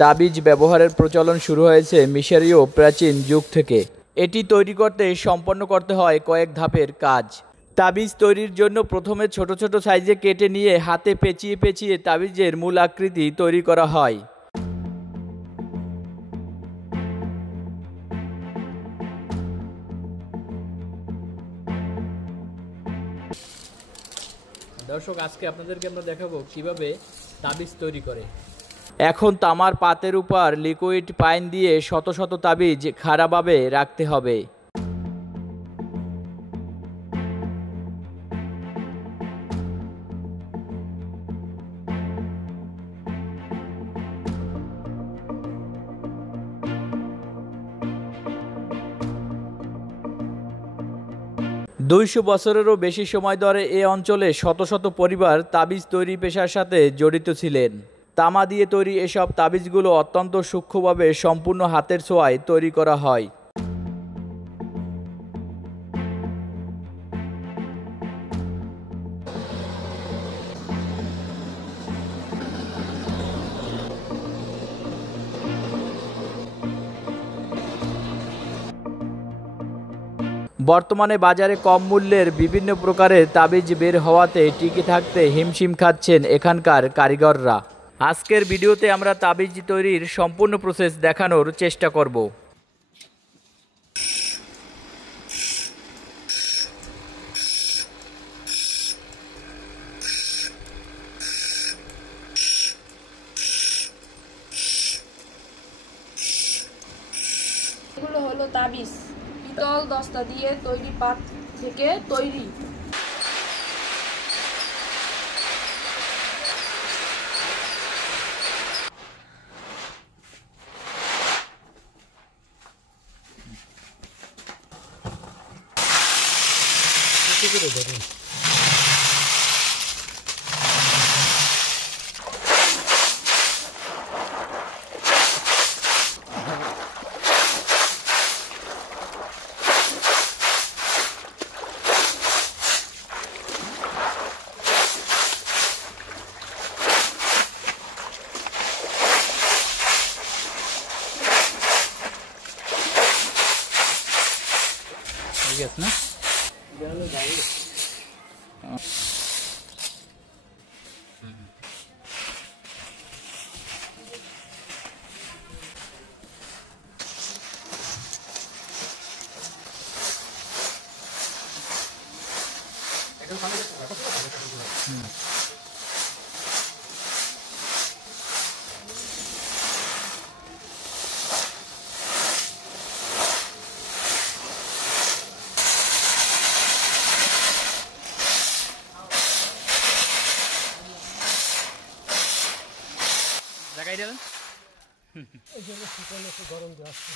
তাবিজ ব্যবহারের প্রচলন শুরু হয়েছে মিশরীয় প্রাচীন যুগ থেকে। এটি তৈরি করতে সম্পন্ন করতে হয় কয়েক ধাপের কাজ। তাবিজ তৈরির জন্য প্রথমে ছোট ছোট সাইজে কেটে নিয়ে হাতে পেঁচিয়ে পেঁচিয়ে তাবিজের মূল আকৃতি তৈরি করা হয়। দর্শক, আজকে আপনাদেরকে আমরা দেখাবো কিভাবে তাবিজ তৈরি করে। এখন তামার পাতের উপর লিকুইড পাইন দিয়ে শত শত তাবিজ খাড়াভাবে রাখতে হবে। দুইশো বছরেরও বেশি সময় ধরে এ অঞ্চলে শত শত পরিবার তাবিজ তৈরি পেশার সাথে জড়িত ছিলেন। তামা দিয়ে তৈরি এসব তাবিজগুলো অত্যন্ত সূক্ষ্মভাবে সম্পূর্ণ হাতের ছোঁয়ায় তৈরি করা হয়। বর্তমানে বাজারে কম মূল্যের বিভিন্ন প্রকারের তাবিজ বের হওয়াতে টিকে থাকতে হিমশিম খাচ্ছেন এখানকার কারিগররা। আজকের ভিডিওতে আমরা তাবিজ তৈরির সম্পূর্ণ প্রসেস দেখানোর চেষ্টা করব। এগুলো হলো তাবিজ, পিতল দস্তা দিয়ে তৈরি পাত থেকে তৈরি। Yes, no? গরম দিয়ে আসছে।